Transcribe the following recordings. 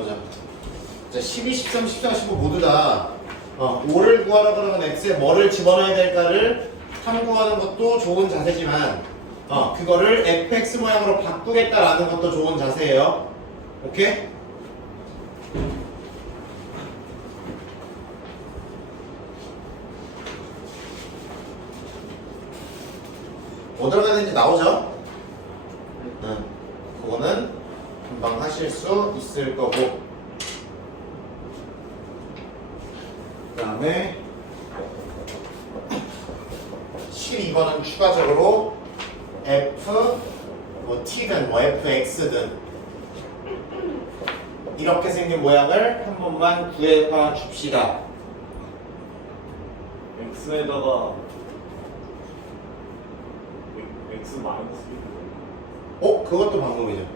보자. 자, 12, 13, 14, 15 모두 다 5를 구하라 그러면 x에 뭐를 집어넣어야 될까를 탐구하는 것도 좋은 자세지만 그거를 fx 모양으로 바꾸겠다라는 것도 좋은 자세예요. 오케이? 뭐 들어가야 되는지 나오죠? 그거는 금방 하실 수 있을 거고, 그 다음에 12번은 추가적으로 f t든 fx든 이렇게 생긴 모양을 한 번만 구해봐 줍시다. x에다가 x 마이너스 1. 그것도 방법이죠.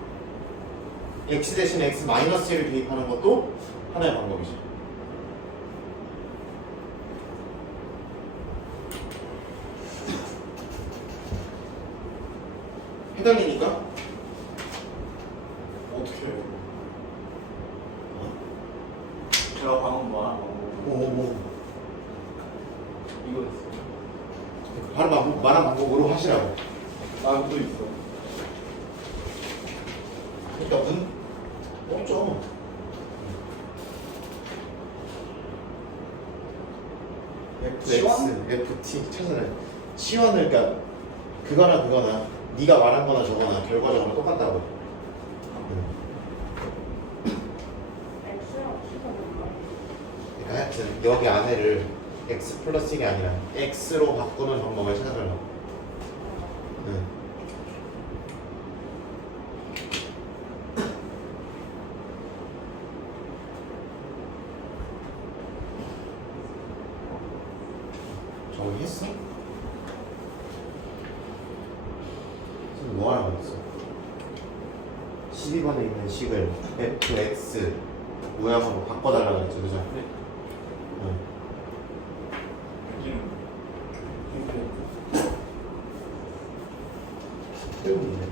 x 대신 x 마이너스 1을 대입하는 것도 하나의 방법이죠. 헷갈리니까 어떻게 해요? 제가 방금 말한 거 이거 있어요. 바로 말한 방법으로 하시라고. 나도 있어. 그러니까 없죠. 시원? FT 찾아내. 시원을 그러니까 그거나 네가 말한 거나 저거나 결과적으로 똑같다고. 그러니까 하여튼 여기 안에를 x 플러스 1이 아니라 x로 바꾸는 방법을 찾아달라고. 정리했어? 지금 뭐 하라고 했어? 12번에 있는 식을 fx 모양으로 바꿔달라고 했죠, 그죠? 네. 때문이네.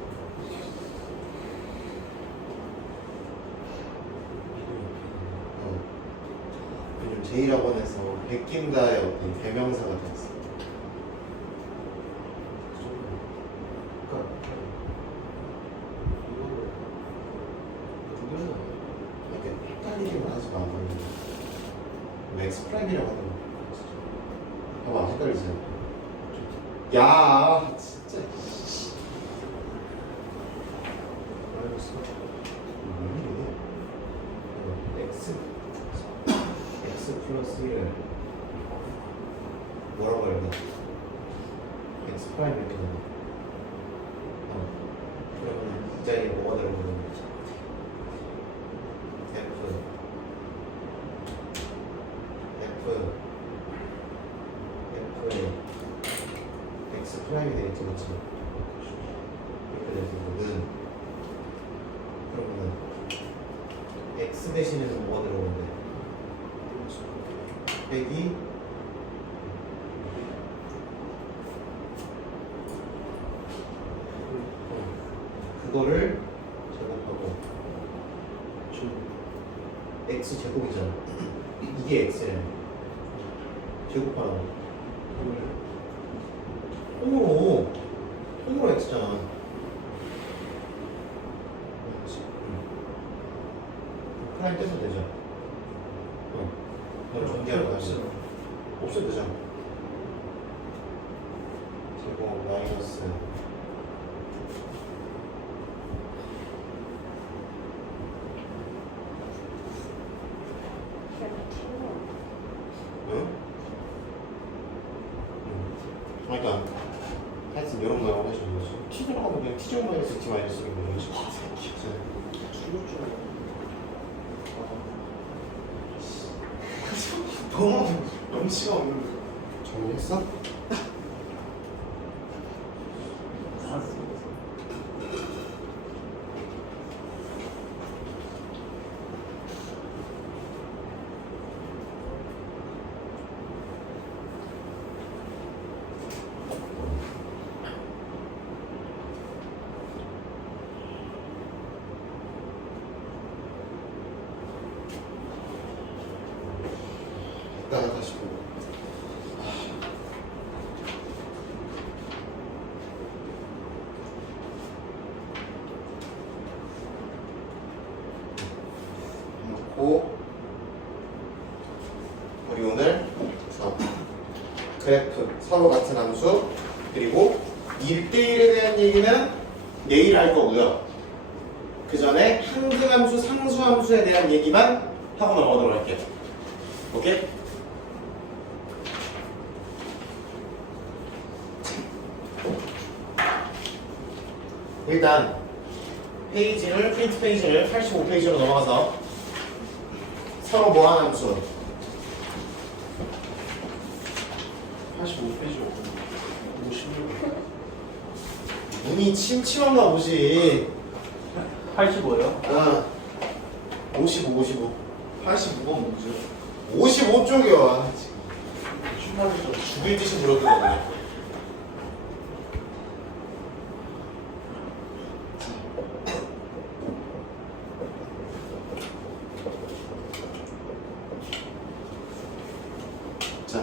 요즘 제1학원에서 베낀다의 어떤 대명사가 됐어. 이렇게 헷갈리기만 하지 마. 맥스 프라임이라고 하는 거. 봐봐, 헷갈리지? 야, 진짜. x 플러스 1을 뭐라고 해야 돼? x 프라임 이렇게 되는 그러면 이 자리에 뭐가 들어오는 거지? f에 x 프라임이 되겠지, 그렇지? 이렇게 되는 거는 그러면은 x 대신에는 뭐가 들어오는데? 빼기 그거를 제곱하고 x 제곱이잖아. 이게 x래. 제곱하라고. 통으로 x잖아. 프라임 떼면 되죠. 그럼 전개하러 가시죠. 없어도 되잖아. 제곱 마이너스 그러니까 하여튼 이런 모양을 하시는 거지. t 들어가면 그냥 t 제곱 마이너스 t 마이너스 이런 거지. 너무 염치가 없는데. 정리했어? 이따가 다시 보고. 놓고 우리 오늘 그래프 서로 같은 함수 그리고 1대1에 대한 얘기는 내일 할 거고요. 그 전에 항등함수, 상수함수에 대한 얘기만 하고 넘어가도록 할게요. 오케이? 일단 프린트 페이지를 85페이지로 넘어가서 서로 뭐하는 함수 85페이지 56. 눈이 침침한가 보지. 85요? 55 85가 뭐죠? 55쪽이요. 슈퍼레저. 죽일 듯이 물어뜯거든요. 자.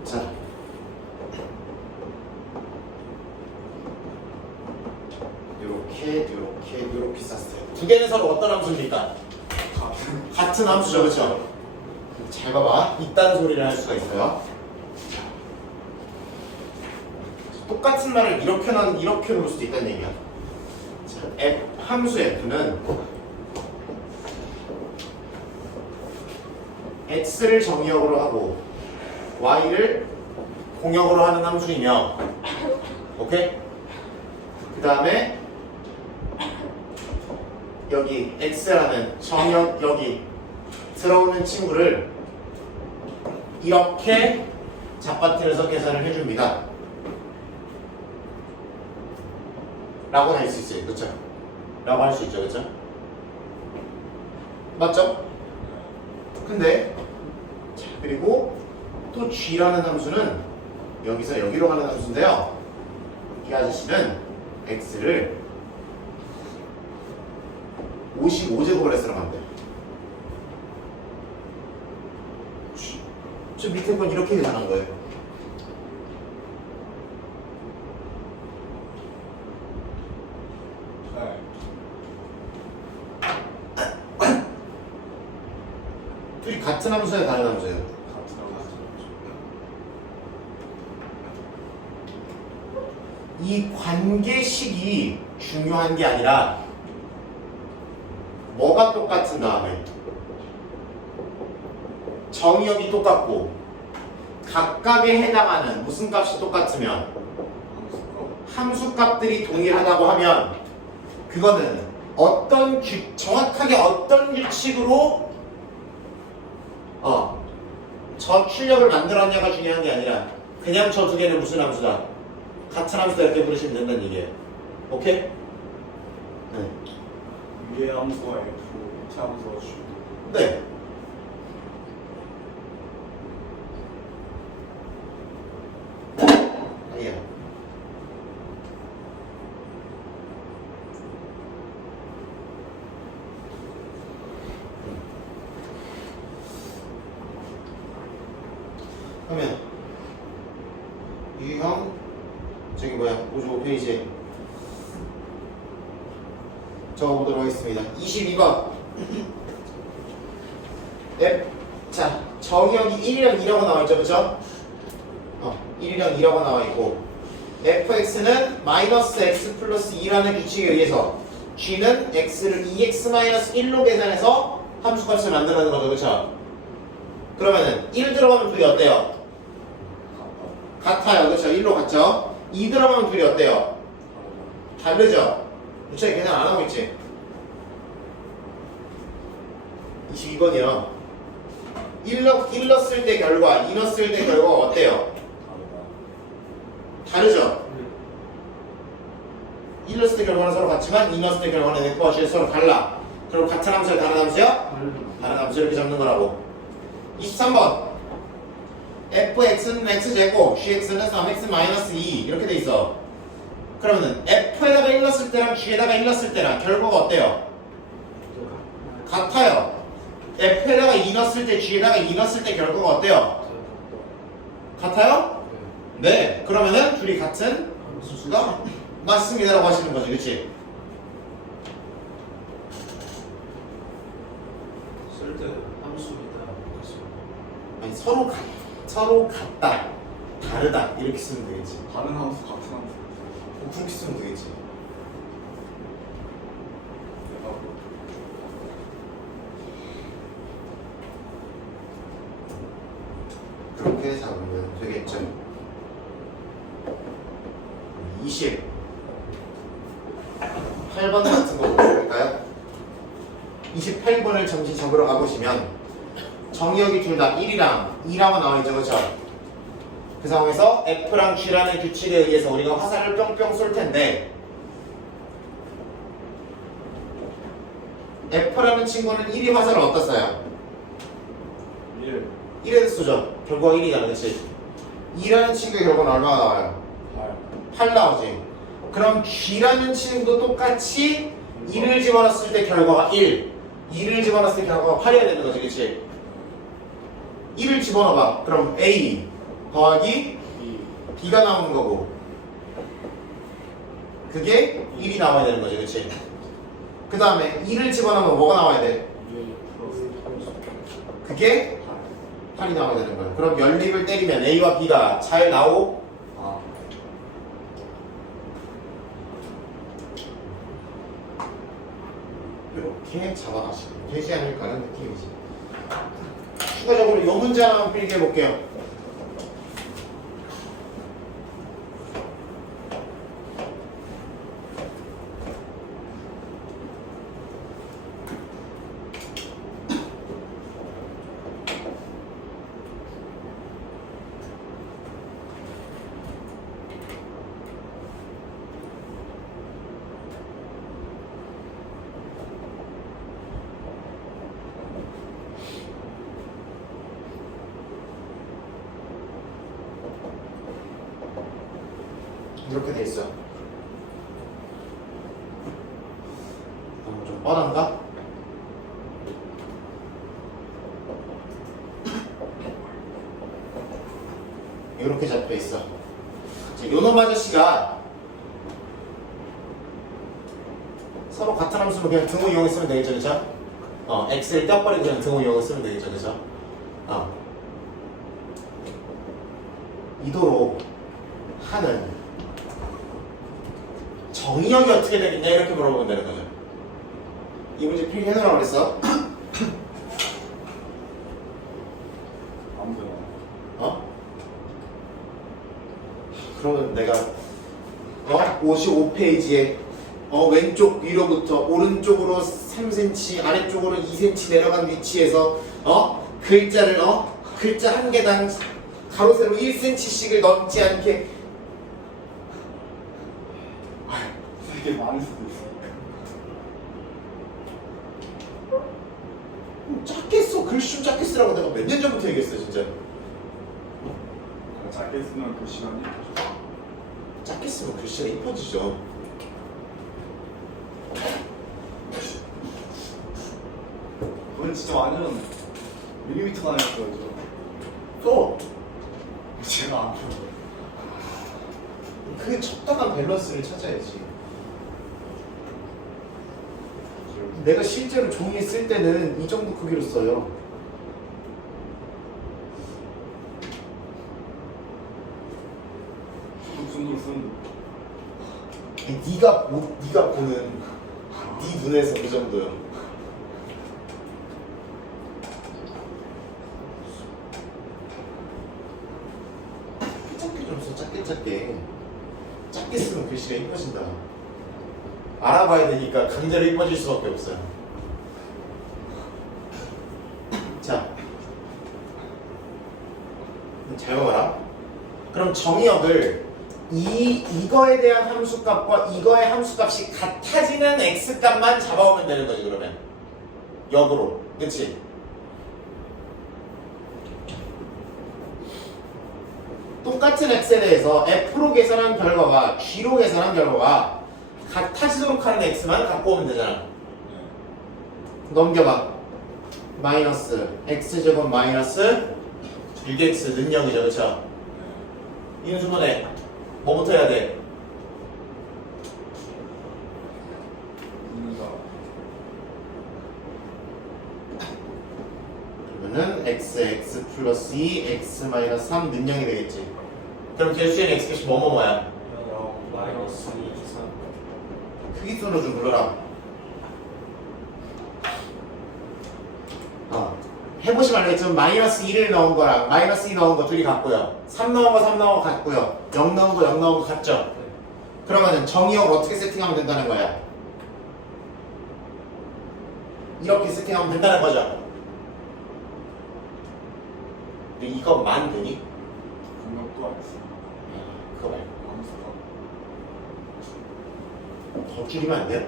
자. 요렇게 쌌어요. 두 개는 서로 어떤 함수입니까? 같은 함수죠, 그렇죠? 잘 봐봐. 이딴 소리를 할 수가 있어요. 똑같은 말을 이렇게 놓을 수도 있다는 얘기야. 자, 함수 f는 x를 정의역으로 하고 y를 공역으로 하는 함수이며, 오케이? 그 다음에 여기 x라는 정역 여기 들어오는 친구를 이렇게 잡아뜨려서 계산을 해줍니다. 라고 할 수 있어요. 그렇죠? 라고 할 수 있죠. 그렇죠? 맞죠? 근데 자, 그리고 또 g라는 함수는 여기서 여기로 가는 함수인데요. 이 아저씨는 x를 55제곱을 해서 가면 돼. 저 밑에 건 이렇게 계산한 거예요. 네. 둘이 같은 함수예요, 다른 함수예요? 같은 이 관계식이 중요한 게 아니라 뭐가 똑같은 다음에 정의역이 똑같고 각각에 해당하는 무슨 값이 똑같으면 함수값들이 동일하다고 하면 그거는 정확하게 어떤 규칙으로 저 출력을 만들었냐가 중요한 게 아니라 그냥 저 두 개는 무슨 함수다? 같은 함수다 이렇게 부르시면 된다는 얘기예요. 오케이? 네. 위의 함수와 F, 밑의 함수와 G. 네. 아니야. 그러면 유형 저기 뭐야 55페이지에 적어보도록 하겠습니다. 22번 자 정의역이 1이랑 2라고 나와있죠, 그쵸? 1이랑 2라고 나와있고 fx는 마이너스 x 플러스 2라는 규칙에 의해서 g는 x를 2x-1로 계산해서 함수값을 만들어내는 거죠, 그쵸? 그러면은 1 들어가면 둘이 어때요? 같아요, 그쵸? 1로 같죠? 2 들어가면 둘이 어때요? 다르죠? 무척 계산 안 하고 있지? 22번이요. 1 넣었을 때 결과, 2 넣었을 때 결과가 어때요? 다르죠? 1 넣었을 때 결과는 서로 같지만 2 넣었을 때 결과는 F와 G가 서로 달라. 그럼 같은 함수야, 다른 함수야? 다른 함수 이렇게 잡는 거라고. 23번 fx는 x제곱, gx는 3x 마이너스 2 이렇게 돼 있어. 그러면은 f에다가 1 넣었을 때랑 g에다가 1 넣었을 때랑 결과가 어때요? 같아요. f에다가 2 넣었을 때 g에다가 2 넣었을 때 결과가 어때요? 같아요? 네. 그러면은 둘이 같은 수가 맞습니다라고 하시는 거지, 그렇지? 쓸 때 함수이다. 아니 서로 같다, 다르다 이렇게 쓰면 되겠지. 다른 함수 같은 함수. 그렇게 쓰면 되겠지. 그렇게 잡으면 되겠죠. 28번 같은 거 볼까요? 28번을 잠시 적으러 가보시면 정의역이 둘 다 1이랑 2라고 나와있죠, 그렇죠? 그 상황에서 F랑 G라는 규칙에 의해서 우리가 화살을 뿅뿅 쏠 텐데 F라는 친구는 1이 화살을 어디다 쏴요? 1, 1에도 쏘죠. 결과가 1이잖아, 그치? 2라는 친구의 결과는 얼마나 나와요? 8. 8 나오지. 그럼 G라는 친구도 똑같이 1을 집어넣었을 때 결과가 1, 2를 집어넣었을 때 결과가 8이어야 되는 거지, 그치? 1을 집어넣어봐. 그럼 A 더하기 2, B가 나오는 거고 그게 1이 나와야 되는 거지, 그치? 그 다음에 2를 집어넣으면 뭐가 나와야 돼? 1 플러스 함수. 그게 8이 나와야 되는 거야. 그럼 연립을 때리면 A와 B가 잘 나오고 아, 이렇게 잡아가시면 되지 않을까라는 느낌이지. 추가적으로 이 문제 하나 필기해 볼게요. 이렇게 돼 있어. 좀 뻔한가? 이렇게 잡혀 있어. 자, 요놈 아저씨가 서로 같은 함수로 그냥 등호 이용해 쓰면 되겠죠, 그죠? x를 떼어버리고 그냥 등호 이용해 쓰면 되겠죠, 그죠? 이도록 하는 정의역이 어떻게 되겠냐 이렇게 물어보면 되는 거죠. 이 문제 필기해놓으라고 그랬어. 아무데나. 그러면 내가 55페이지에 왼쪽 위로부터 오른쪽으로 3cm 아래쪽으로 2cm 내려간 위치에서 글자를 글자 한 개당 가로 세로 1cm씩을 넘지 않게 되게 많을 수도 있어. 작게 써. 글씨 좀 작게 쓰라고 내가 몇 년 전부터 얘기했어 진짜. 작게 쓰면 그 시간이 작게 쓰면 글씨가 이뻐지죠. 그건 진짜 완전 밀리미터 단위였어요, 또 저. 제가 안 펴요. 그게 적당한 밸런스를 찾아야지. 내가 실제로 종이 쓸 때는 이 정도 크기로 써요. 그 정도로 쓰는데. 네가 보는 네 눈에서 그 정도요. 작게 좀 써. 작게 쓰면 글씨가 이뻐진다. 알아봐야 되니까 강제로 이뻐질 수밖에 없어요. 자, 잘 봐봐라. 그럼 정의역을 이거에 대한 함수값과 이거의 함수값이 같아지는 x값만 잡아오면 되는 거지. 그러면 역으로, 그치? 똑같은 x에 대해서 f로 계산한 결과가 g로 계산한 결과가 같아지도록 하는 x만 갖고 오면 되잖아. 넘겨봐. 마이너스 x제곱 마이너스 6x 능력이죠. 그쵸? 인수분해 뭐부터 해야 돼? 있는다. 그러면은 x 플러스 2 x 마이너스 3 능량이 되겠지. 그럼 개수엔 x값이 뭐야? 마이너스 2, 3. 크기순으로 좀 불러라. 해보시면 알겠지만 마이너스 1을 넣은 거랑 마이너스 2 넣은 거 둘이 같고요. 3 넣은 거 3 넣은 거 같고요. 0 넣은 거 0 넣은 거 같죠? 그러면은 정의역을 어떻게 세팅하면 된다는 거야? 이렇게 세팅하면 된다는 거죠. 근데 이것만 되니? 공격도 안 했어. 그거 말고 암수가. 더 줄이면 안 돼요?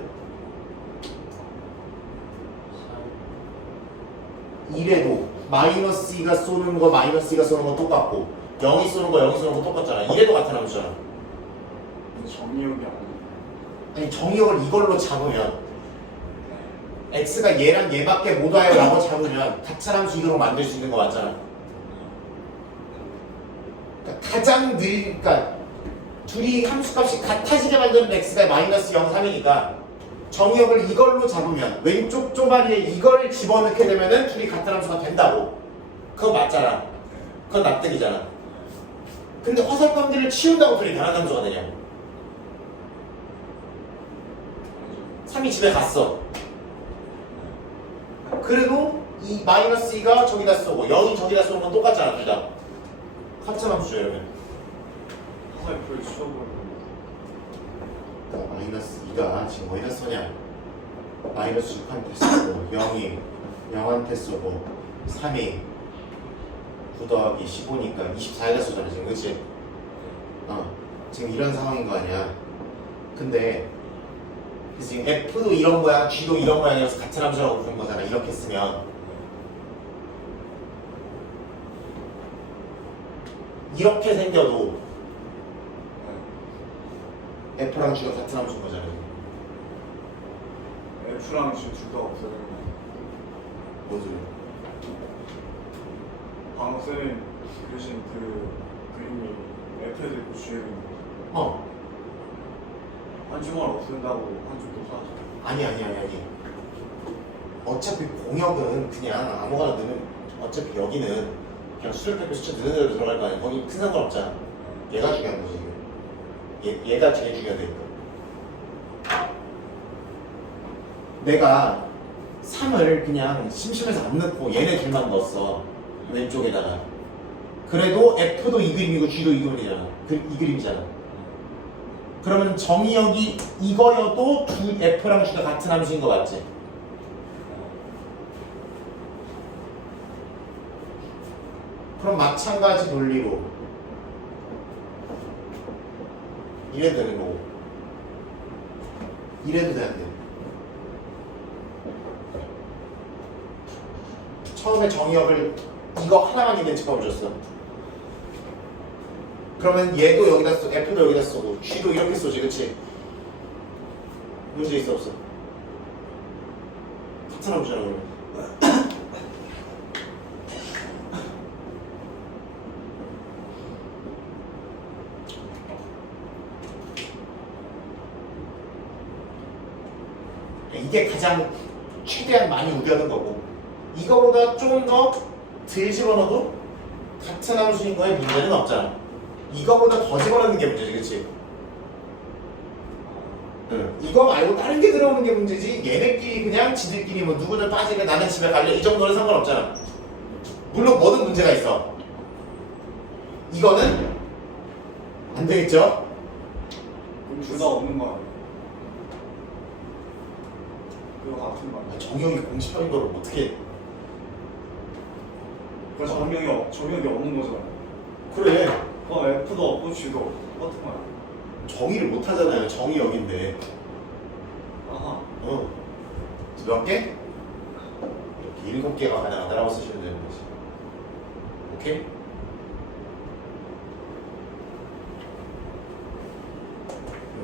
1에도 마이너스 2가 쏘는 거 마이너스 2가 쏘는 거 똑같고 0이 쏘는 거 0이 쏘는 거 똑같잖아. 1에도 같은 함수잖아. 근데 정의역이 안 돼. 아니 정의역을 이걸로 잡으면 x가 얘랑 얘밖에 못 와요 라고 잡으면 같은 함수 이걸로 만들 수 있는 거 맞잖아. 그러니까 가장 그러니까 둘이 함수값이 같아지게 만드는 x가 마이너스 0, 3이니까 정의역을 이걸로 잡으면 왼쪽 쪼가리에 이걸 집어넣게 되면은 둘이 같은 함수가 된다고. 그거 맞잖아. 그건 납득이잖아. 근데 화살표들을 치운다고 둘이 다른 함수가 되냐? 3이 집에 갔어. 그래도 이 마이너스 2가 저기다 쏘고 0이 저기다 쏘는 건 똑같잖아. 둘 다. 같은 함수죠 이러면. 화살표를 치워버리고. 그러니까 마이너스 2가 지금 어디다 쏘냐? 마이너스 6한테 쏘고 0이 0한테 쏘고 3이 9 더하기 15니까 24에다 쏘잖아 지금. 그치? 지금 이런 상황인 거 아니야. 근데 지금 F도 이런 모양, G도 이런 모양이라서 같은 함수라고 부른 거잖아. 이렇게 쓰면 이렇게 생겨도 F랑 G가 같은 함수인 거잖아. F랑 G 둘 다 없어야 되는 거야. 뭔 소리야? 방금 쌤이 그리신 그 그림이 F에도 있고 G에도 있는 거. 한쪽만 없앤다고 한쪽도 사. 아니. 어차피 공역은 그냥 아무거나 넣으면 어차피 여기는 그냥 수열대표 숫자 넣는 대로 들어갈 거 아니야. 거기 큰 상관 없잖아. 얘가 중요한 거지 지금. 얘가 제일 중요하다니까. 내가 3을 그냥 심심해서 안 넣고 얘네 둘만 넣었어. 왼쪽에다가. 그래도 F도 이 그림이고 G도 이 그림이잖아. 이 그림이잖아. 그러면 정의역이 이거여도 두 F랑 G가 같은 함수인 거 맞지? 그럼 마찬가지 논리로 이래도 되는 거고 이래도 되는데 처음에 정의역을 이거 하나만 있는 집합을 줬어. 그러면 얘도 여기다 쏘, F도 여기다 쏘고 G도 이렇게 쏘지, 그치? 문제 있어 없어? 같은 함수잖아 그러면. 이게 가장 최대한 많이 우려하는 거고 이거보다 좀 더 덜 집어넣어도 같은 함수인 거에 문제는 없잖아. 이거보다 더 집어넣는 게 문제지, 그치? 이거 말고 다른 게 들어오는 게 문제지 얘네끼리 그냥 지들끼리 뭐 누구들 빠지면 나는 집에 갈래 이 정도는 상관없잖아. 물론 뭐든 문제가 있어. 이거는 안 되겠죠? 그럼 둘 다 없는 거 아니야? 그거 같은 거 아니야? 정형이 공식적인 걸 어떻게 그러니까 정의역이 없는 거잖아. 그래 F도 없고 G도 없고 똑같은 거야. 정의를 못 하잖아요. 정의역인데 아하. 몇 개? 이렇게 7개가 가능하다라고 쓰시면 되는 거지. 오케이?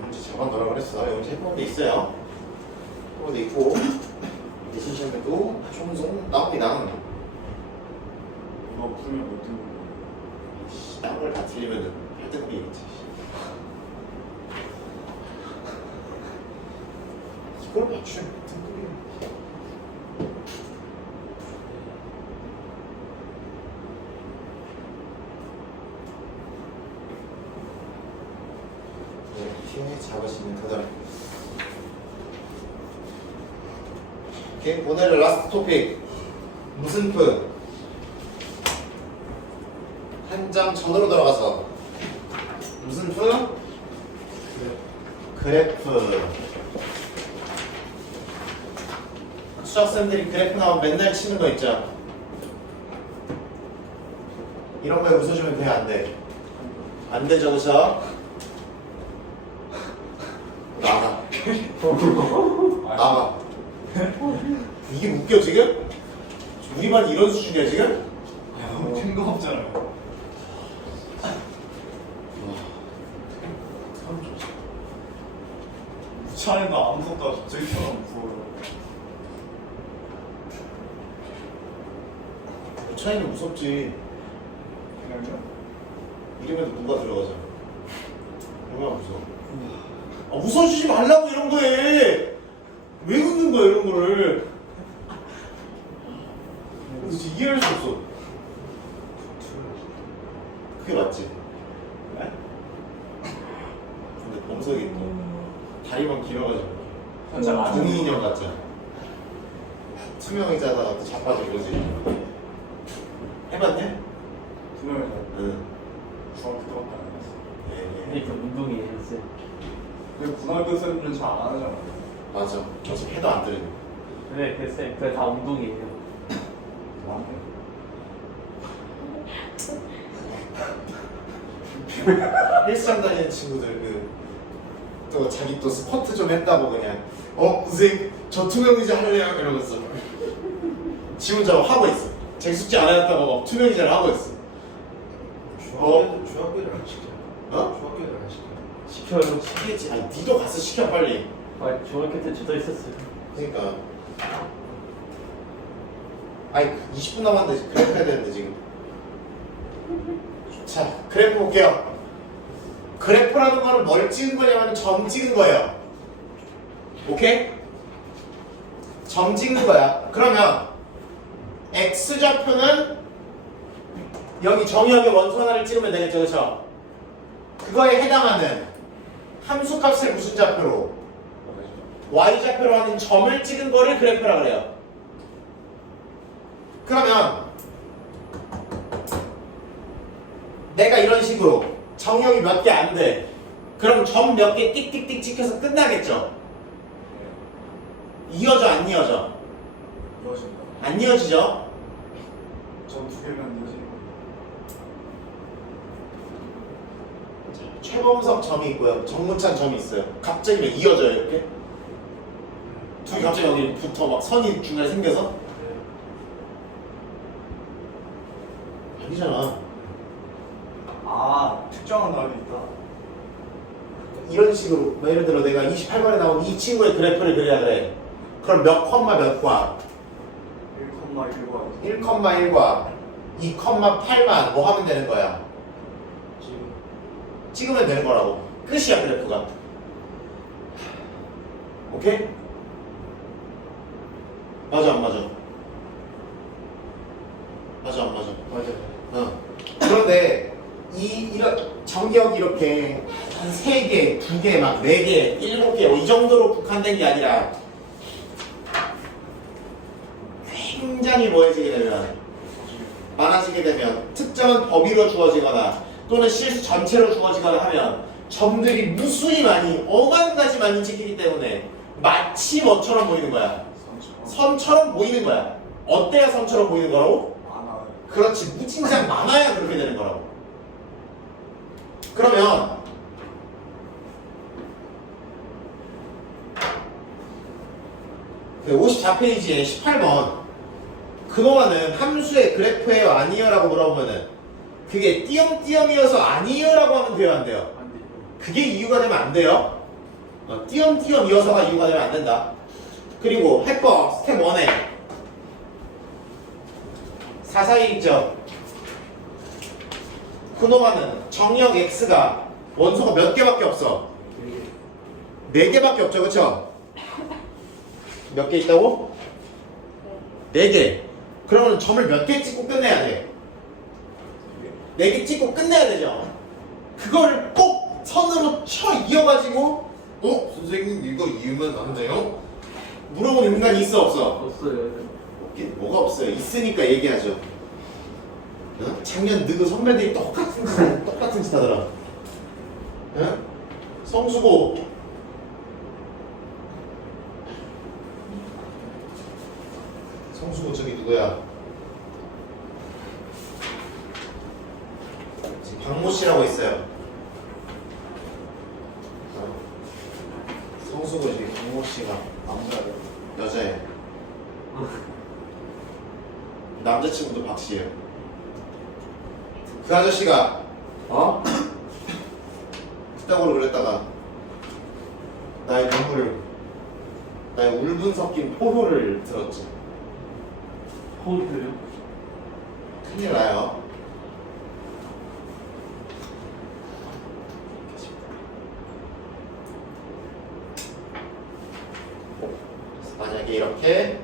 문제 잡아 넣으라 그랬어. 여기 해본 데 있어요. 해본 데 있고 내신 시험에도 총송 나옵니다. 이거 풀면 못 듣는 거. 딴 걸 다 틀리면은 8등급이겠지. 이걸 맞추면 8등급이야. 이렇게 잡으시면 되더라. 오케이, 오늘의 라스트 토픽 무슨 프? 한 장 전으로 들어가서 무슨 프? 그래프. 수학생들이 그래프 나오면 맨날 치는 거 있죠? 이런 거에 웃어주면 돼, 안 돼? 안 되죠, 그쵸? 나가. 나가. 이게 웃겨, 지금? 우리 반이 이런 수준이야, 지금? 뜬거 없잖아요. 무차에도 아무것도 없어. 저기 처럼 무서워요. 차이는 무섭지. 그냥요? 이름에도 누가 들어가잖아. 얼마나 무서워. 아, 웃어주지 말라고 이런 거에. 왜 웃는 거야, 이런 거를. 그래서 이해할 수 없어. 그게 맞지? 네? 근데 범석이 또 다리만 길어가지고 살짝 아는 동이 인형 같잖아. 투명 의자다가 또 자빠져 그러지. 해봤냐? 분명히 응. 중학교 때밖에 안 했어. 예, 근데 그 운동이에요, 쌤. 근데 고등학교 쌤들은 잘 안 하잖아. 맞아. 어차피 해도 안 들으니. 근데 그 쌤, 그게 다 운동이에요. 나한테? 헬스장 다니는 친구들 또 자기 또 스쿼트 좀 했다고 그냥 선생님 저 투명 의자 할래요 이러면서 지 혼자 하고 있어. 자기 숙제 안 해놨다고 막 투명 의자를 하고 있어. 중학교를 안 시켜. 어? 중학교를 안 시켜. 시켜요. 시키겠지. 아니 니도 가서 시켜 빨리. 아, 중학교 때 저도 있었어요. 그러니까 아니 20분 남았는데 그래프 해야 되는데 지금. 자 그래프 볼게요. 그래프라는 거는 뭘 찍은 거냐면 점 찍은 거예요. 오케이? 점 찍는 거야. 그러면 x좌표는 여기 정의역의 원소 하나를 찍으면 되겠죠, 그렇죠? 그거에 해당하는 함수값을 무슨 좌표로? y좌표로 하는 점을 찍은 거를 그래프라 그래요. 그러면 내가 이런 식으로 정의역이 몇 개 안 돼. 그럼 점 몇 개 띡띡띡 찍혀서 끝나겠죠? 이어져 안 이어져? 이어진다. 안 이어지죠? 전2 개면 이어지는 거. 최범석 점이 있고요. 정문찬 점이 있어요. 갑자기 왜 이어져요 이렇게? 둘이 갑자기 여기 붙어 막 선이 중간에 생겨서? 아니잖아. 아, 특정한 답이 있다. 이런 식으로 뭐 예를 들어 내가 28번에 나온 이 친구의 그래프를 그려야 그래. 그럼 몇 컴마 몇 과? 1,1과 1,1과 2,8만 뭐 하면 되는 거야? 지금 찍으면 되는 거라고. 끝이야 그래프가. 오케이? 맞아 안 맞아? 맞아 안 맞아? 맞아요. 그런데 이런 정기역이 이렇게 한 3개, 2개, 막 4개, 7개 이 정도로 국한된 게 아니라 굉장히 뭐해지게 되면 많아지게 되면 특정한 범위로 주어지거나 또는 실수 전체로 주어지거나 하면 점들이 무수히 많이 어만 가지 많이 찍히기 때문에 마치 뭐처럼 보이는 거야. 선처럼 보이는 거야. 어때야 선처럼 보이는 거라고? 많아. 그렇지. 무진장 많아야 그렇게 되는 거라고. 그러면 그 54페이지에 18번 그동안은 함수의 그래프예요 아니에요 라고 물어보면은 그게 띄엄띄엄이어서 아니에요 라고 하면 돼요 안 돼요? 안 돼. 그게 이유가 되면 안 돼요? 띄엄띄엄 이어서가 이유가 되면 안 된다. 그리고 해법 스텝 1에 사사이 있죠. 그동안은 정역 x가 원소가 몇 개밖에 없어? 4개밖에 없죠, 그쵸? 몇 개 있다고? 4개. 그러면 점을 몇 개 찍고 끝내야 돼? 4개 찍고 끝내야 되죠. 그거를 꼭 선으로 쳐 이어가지고 선생님 이거 이유면 안 돼요? 물어보는 인간이 있어 없어? 없어요. 뭐가 없어요? 있으니까 얘기하죠. 어? 작년 너그 선배들이 똑같은 짓 하더라. 어? 성수고 저기 누구야? 지금 박모 씨라고 있어요. 성수고 저기 박모 씨가 남자예요. 여자예요. 남자친구도 박 씨예요. 그 아저씨가 그따구로 그랬다가 나의 울분 섞인 포효를 들었지. 호흡들요? 큰일 나요. 만약에 이렇게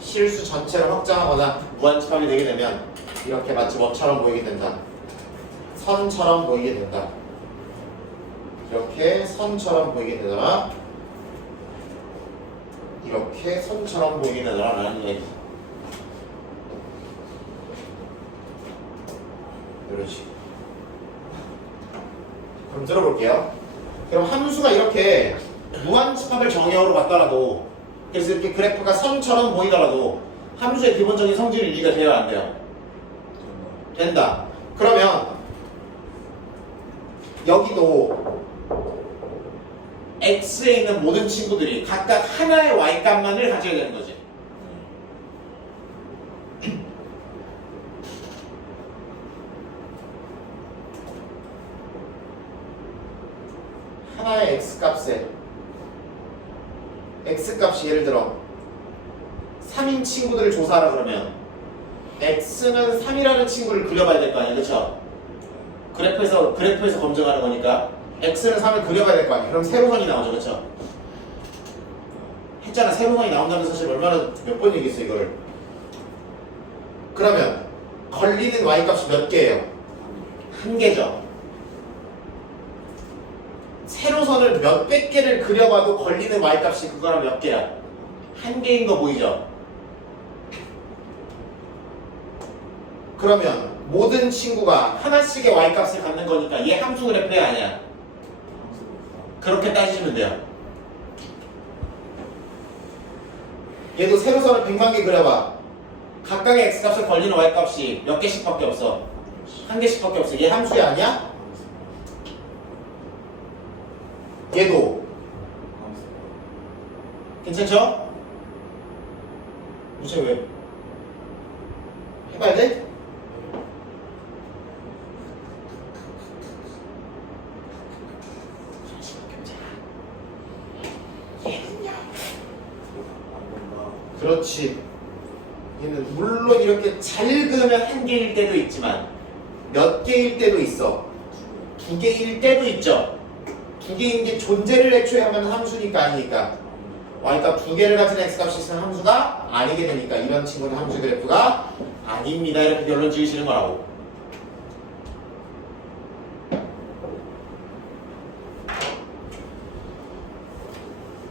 실수 전체를 확장하거나 무한집합이 되게 되면 이렇게 마치 뭐처럼 보이게 된다. 선처럼 보이게 된다. 이렇게 선처럼 보이게 되더라. 이렇게 선처럼 보이게 되더라 라는 얘기. 이런 식으로. 그럼 들어볼게요. 그럼 함수가 이렇게 무한집합을 정의어로 갖더라도, 그래서 이렇게 그래프가 선처럼 보이더라도 함수의 기본적인 성질을 유지가 돼요, 안 돼요? 된다. 그러면 여기도 x에 있는 모든 친구들이 각각 하나의 y값만을 가져야 되는 거지. 하나의 x값에 x값이 예를 들어 3인 친구들을 조사하라 그러면 x는 3이라는 친구를 그려봐야 될 거 아니야, 그쵸? 그래프에서 검증하는 거니까 x는 3을 그려봐야 될 거 아니야. 그럼 세로선이 나오죠, 그쵸? 했잖아. 세로선이 나온다는 사실 얼마나 몇 번 얘기했어 이거를. 그러면 걸리는 y값이 몇 개예요? 1개죠. 세로선을 몇백 개를 그려봐도 걸리는 y값이 그거랑 몇 개야? 1개인 거 보이죠? 그러면 모든 친구가 하나씩의 y값을 갖는 거니까 얘 함수 그래프야 아니야? 그렇게 따지시면 돼요. 얘도 세로선을 100만 개 그려봐. 각각의 x값을 걸리는 y값이 몇 개씩밖에 없어? 1개씩밖에 없어. 얘 함수야 아니야? 얘도 괜찮죠? 도대체 왜? 해봐야 돼? 그렇지. 얘는 물론 이렇게 잘 그으면 1개일 때도 있지만 몇 개일 때도 있어. 2개일 때도 있죠. 2개인 게 존재를 애초에 하면 함수니까 아니니까. y값 2개를 가진 x값이 있으면 함수가 아니게 되니까 이런 친구는 함수 그래프가 아닙니다. 이렇게 결론 지으시는 거라고.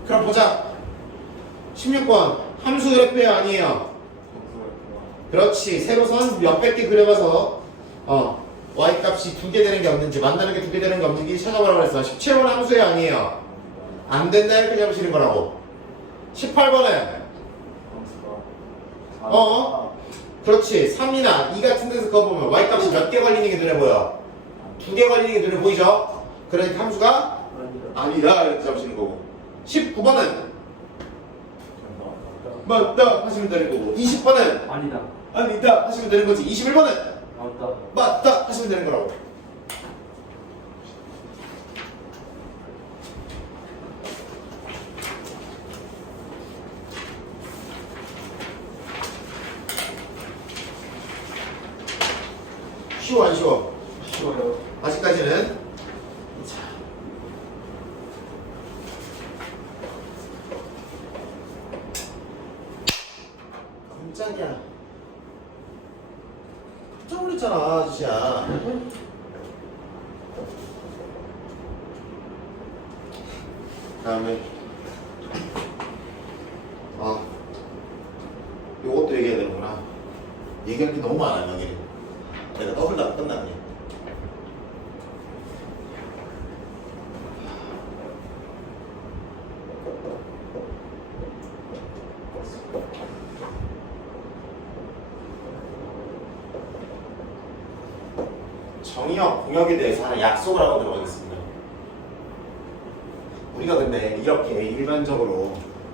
그럼 보자. 16번 함수 그래프야 아니에요? 그렇지. 세로선 몇백 개 그려봐서 y값이 2개 되는 게 없는지 만나는 게 2개 되는 게 없는지 찾아보라고 했어. 17번 함수야 아니에요? 안 된다 이렇게 잡으시는 거라고. 18번은 그렇지. 3이나 2 같은 데서 그거 보면 y값이 몇 개 걸리는 게 눈에 보여? 2개 걸리는 게 눈에 보이죠? 그러니까 함수가 아니다 이렇게 잡으시는 거고. 19번은 맞다 하시면 되는 거고. 20번은 아니다. 아니다 하시면 되는 거지. 21번은 맞다. 맞다 하시면 되는 거라고. 쉬워요. 아직까지는. 자. 깜짝이야. 깜짝 놀랐잖아, 아저씨야. 다음에 요것도 얘기해야 되는구나. 얘기할 게 너무 많아, 여기는. 내가 떠들다가 끝나네. 정의역, 공역에 대해서 하나 약속을 하고 들어가겠습니다. 우리가 근데 이렇게 일반적으로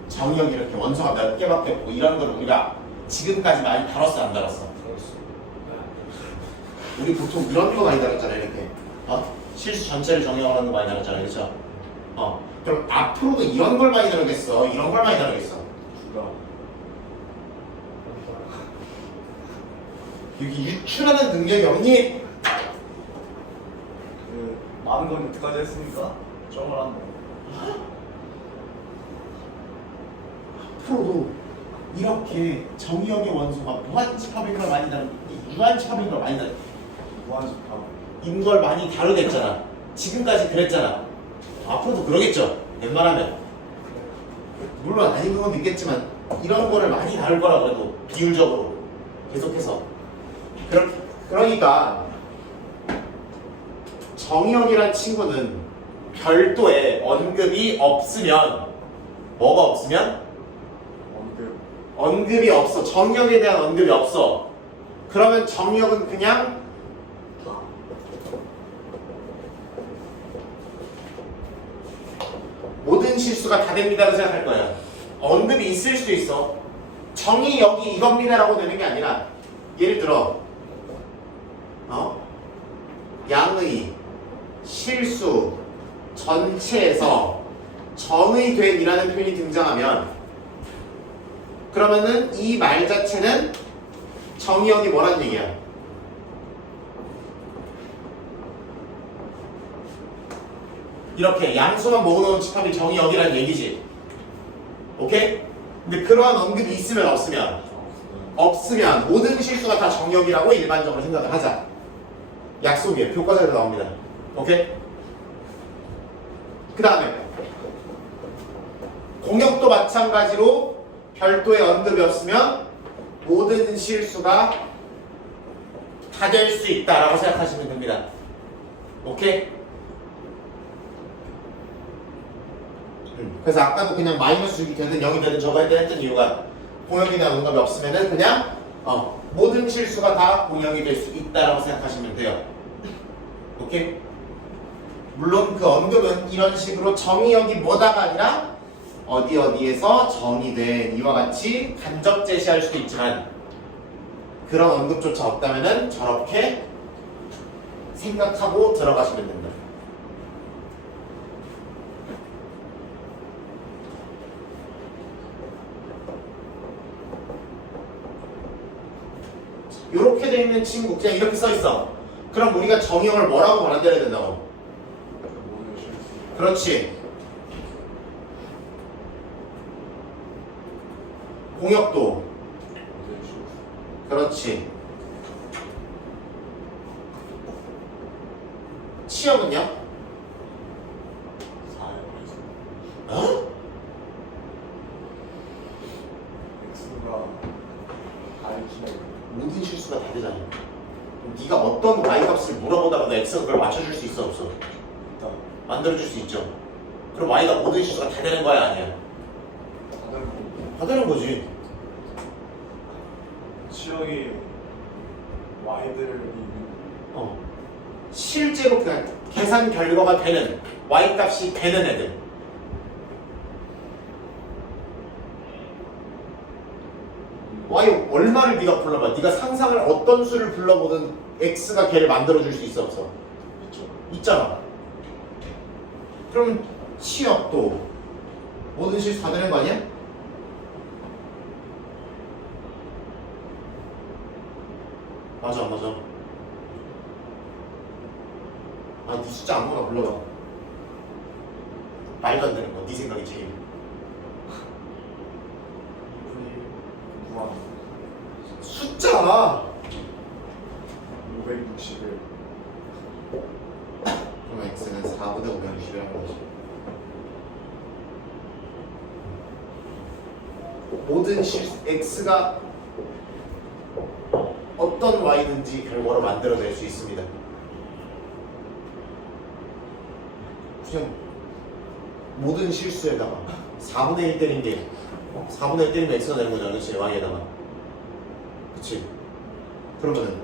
정의역 이렇게 원소가 몇 개밖에 없고 이런 걸 우리가 지금까지 많이 다뤘어, 안 다뤘어? 우리 보통 이런 거 많이 다뤘잖아, 이렇게. 실수 전체를 정의역을 하는 거 많이 다뤘잖아, 그렇죠? 그럼 앞으로도 이런 걸 많이 다루겠어? 이런 걸 많이 다루겠어? 둘다 여기 유출하는 능력이 없니? 그 많은 건 여기까지 했으니까 점을 한 거. 앞으로도 이렇게 정의역의 원소가 무한집합인 걸 많이 다루고 유한집합인 걸 많이 다루고 무한집합. 인걸 많이 다루겠잖아. 지금까지 그랬잖아. 앞으로도 그러겠죠. 웬만하면. 물론 아닌 건 있겠지만 이런 거를 많이 다룰 거라 그래도 비율적으로 계속해서. 그러니까 정의역이란 친구는 별도의 언급이 없으면 뭐가 없으면? 언급이 없어. 정의역에 대한 언급이 없어. 그러면 정의역은 그냥 모든 실수가 다 됩니다라고 생각할 거야. 언급이 있을 수도 있어. 정의역이 이겁니다라고 되는 게 아니라 예를 들어 양의, 실수, 전체에서 정의된이라는 표현이 등장하면 그러면은 이 말 자체는 정의역이 뭐란 얘기야? 이렇게 양수만 모으는 집합이 정의역이라는 얘기지. 오케이? 근데 그러한 언급이 있으면 없으면 모든 실수가 다 정의역이라고 일반적으로 생각을 하자. 약속이에요. 교과서에도 나옵니다. 오케이? 그 다음에 공역도 마찬가지로 별도의 언급이 없으면 모든 실수가 다 될 수 있다라고 생각하시면 됩니다. 오케이? 그래서 아까도 그냥 마이너스 6이 되든 0이 되든 저거 했던 이유가 공역에 대한 언급이 없으면은 그냥 모든 실수가 다 공역이 될 수 있다라고 생각하시면 돼요. 오케이? 물론 그 언급은 이런 식으로 정의역이 뭐다가 아니라 어디에서 정의된 이와 같이 간접 제시할 수도 있지만 그런 언급조차 없다면은 저렇게 생각하고 들어가시면 됩니다. 이렇게 돼 있는 친구 그냥 이렇게 써 있어. 그럼 우리가 정의역을 뭐라고 받아들여야 된다고? 모든 실수. 그렇지. 공역도. 모든 실수. 그렇지. 치역은요? 4의 어? x가 가리키는 모든 실수가 다 되잖아. 그럼 네가 어떤 y값을 물어보다가도 x가 그걸 맞춰줄 수 있어 없어? 일단 만들어줄 수 있죠. 그럼 y가 모든 실수가 다 되는 거야 아니야? 다른 거. 다 되는 거지. 치역이 y들이 실제로 그냥 계산 결과가 되는 y값이 되는 애들. y 얼마를 네가 불러봐. 네가 상상을 어떤 수를 불러보든 x가 걔를 만들어줄 수 있어 없어? 있죠. 있잖아. 그럼 치역도 모든 실수 다 되는 거 아니야? 맞아 안 맞아? 네 숫자 아무거나 불러봐. 말도 안 되는 거. 네 생각이 제일. 2분의 1. 무한. 숫자. 561. 그럼 x는 4분의 560이라는 거지. 모든 x가 어떤 y든지 결과로 만들어낼 수 있습니다. 그냥 모든 실수에다가 4분의 1 때린 게 4분의 1 때리면 x가 되는 거잖아, 그렇지? y에다가. 그치? 그러면은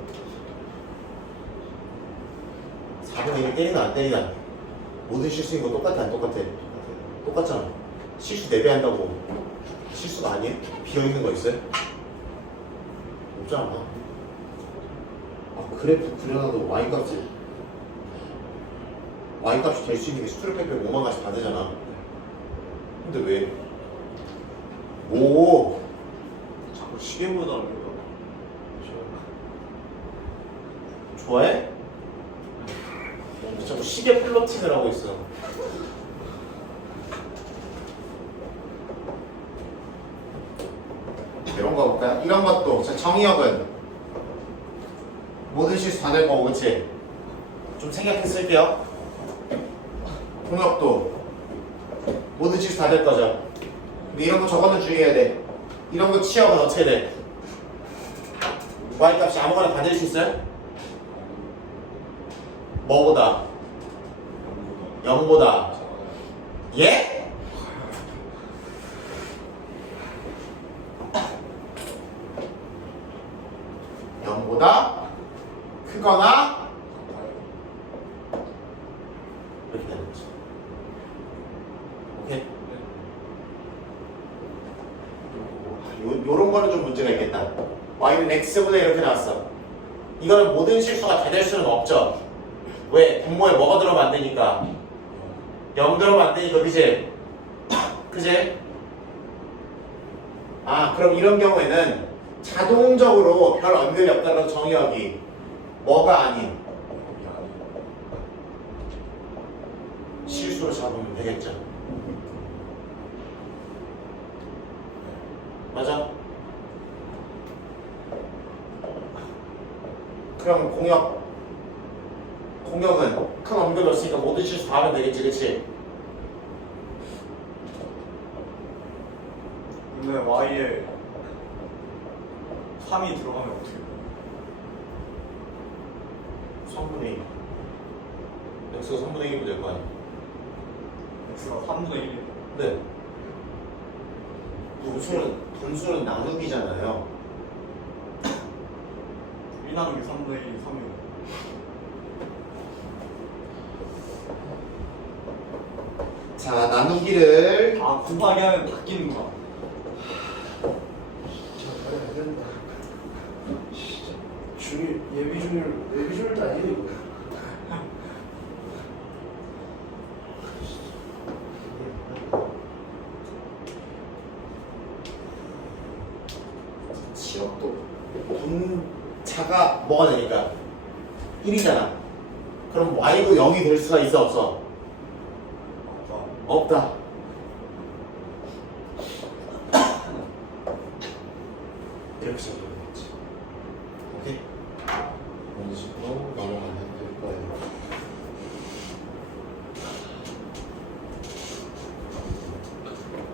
4분의 1 때리나 안 때리나 모든 실수인 거 똑같아 안 똑같아? 똑같잖아. 실수 4배 한다고 실수가 아니에요? 비어있는 거 있어요? 없잖아. 아, 그래프 그려놔도 y값이 될 수 있는 게 스트레스 팩백 5만 가지 다 되잖아. 근데 왜? 뭐? 자꾸 시계보다 이거. 좋아해? 자꾸 시계 플러팅을 하고 있어. 이런 거 볼까요? 이런 것도 자, 정의역은 모든 실수 다 될 거고, 그치? 좀 생각했을게요. 공역도 모든 실수 다 될 거죠. 근데 이런 거 저거는 주의해야 돼. 이런 거 취업은 어떻게 돼? y 값이 아무거나 다 될 수 있어요? 뭐보다? 0보다. 예? 보다 크거나 이렇게 되는 거죠. 오케이? 요런 거는 좀 문제가 있겠다. y는 x분의 이렇게 나왔어. 이거는 모든 실수가 다 될 수는 없죠. 왜? 분모에 뭐가 들어가면 안 되니까. 0 들어가면 안 되니까, 그지? 그지? 아, 그럼 이런 경우에는 자동적으로 별 연결이 없다는 정의역이 뭐가 아닌 실수로 잡으면 되겠죠. 맞아? 그럼 공역은 큰 언급이 없으니까 모든 실수 다 하면 되겠지, 그치? 근데 y에 3이 들어가면 어떻게 돼? 3분의 2 x가 3분의 1이면 될 거 아니야? x가 3분의 1. 네. 분수는 나누기잖아요. 1 나누기 3분의 1이 3이고. 자, 나누기를 아, 곱하기 하면 바뀌는구나. 안 된다. 진짜 중일 예비 중일 예비 중일도 아니고. 지역도 분자가 뭐가 되니까 1이잖아. 그럼 y도 0이 될 수가 있어 없어? 없다. 이렇게 적으면 되겠지. 오케이? 이런 식으로 넘어가면 될 거예요.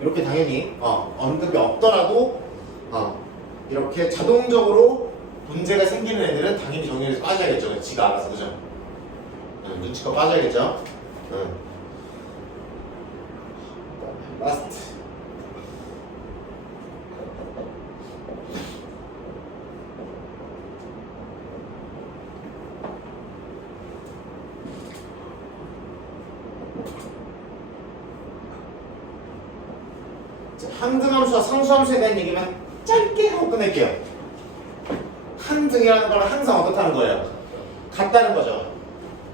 이렇게 당연히 언급이 없더라도 이렇게 자동적으로 문제가 생기는 애들은 당연히 정리해서 빠져야겠죠. 지가 알아서, 그죠? 눈치껏 빠져야겠죠. 라스트. 항등함수와 상수함수에 대한 얘기만 짧게 하고 끝낼게요. 항등이라는 건 항상 어떻다는 거예요? 같다는 거죠.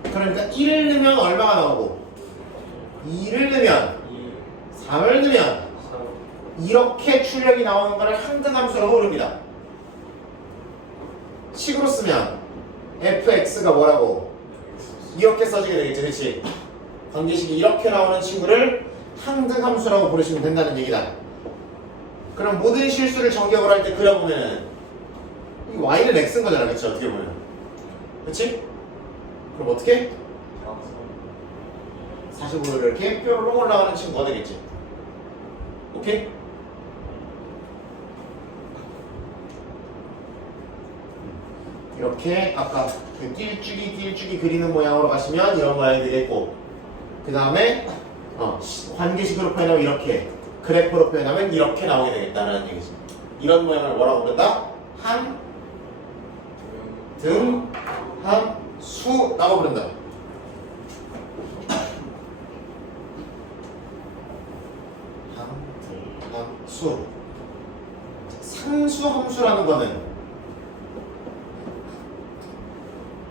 그러니까 1을 넣으면 얼마가 나오고 2를 넣으면 3을 넣으면 이렇게 출력이 나오는 것을 항등함수라고 부릅니다. 식으로 쓰면 fx가 뭐라고? 이렇게 써지게 되겠지, 그렇지? 관계식이 이렇게 나오는 친구를 항등함수라고 부르시면 된다는 얘기다. 그럼 모든 실수를 정격을 할 때 그려보면 이 y는 x인 거잖아, 그렇지? 어떻게 보면, 그렇지? 그럼 어떻게? 45도로 이렇게 뾰로롱 올라가는 친구가 되겠지. 오케이? 이렇게 아까 그 띨쭉이 그리는 모양으로 가시면 이런 모양이 되겠고, 그 다음에 관계식으로 표현하면 이렇게, 그래프로 표현하면 이렇게 나오게 되겠다는 얘기지. 이런 모양을 뭐라고 부른다? 항등함수라고 부른다. 항등함수. 상수함수라는 거는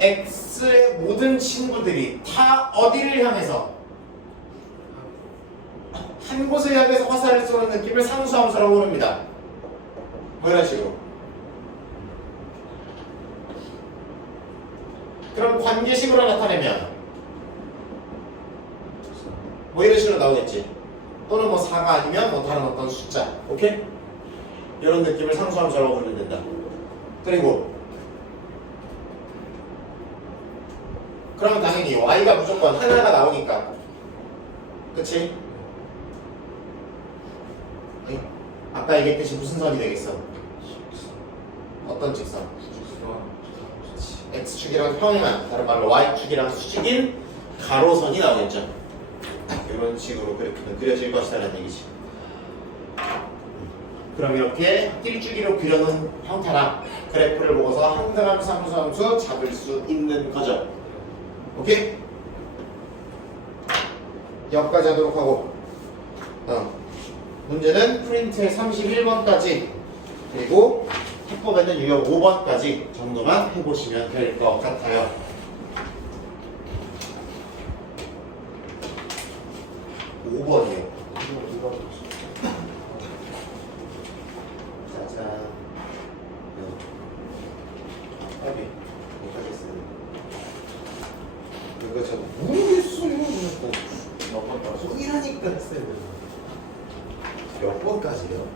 x의 모든 친구들이 다 어디를 향해서 한 곳을 향해서 화살을 쏘는 느낌을 상수함수라고 부릅니다. 뭐 이런 식으로. 그럼 관계식으로 나타내면 뭐 이런 식으로 나오겠지. 또는 뭐 4가 아니면 뭐 다른 어떤 숫자. 오케이? 이런 느낌을 상수함수라고 부르면 된다. 그리고 그러면 당연히 y가 무조건 하나가 나오니까, 그치? 아까 얘기했듯이 무슨 선이 되겠어? 어떤 직선? x축이랑 평행한, 다른 말로 y축이랑 수직인 가로선이 나오겠죠. 이런 식으로 그려질 것이라는 얘기지. 그럼 이렇게 띨쭉이로 그려놓은 형태나 그래프를 보고서 항등함수, 상수함수 잡을 수 있는 거죠. 오케이? 여기까지 하도록 하고, 문제는 프린트에 31번까지 그리고 해법에는 유형 5번까지 정도만 해보시면 될 것 같아요. (5번이요) 짜잔. 빨리 못하겠어요. 이거 저 모르겠어요. 몇번 따라서 이러니까 했어요. 몇 번까지요?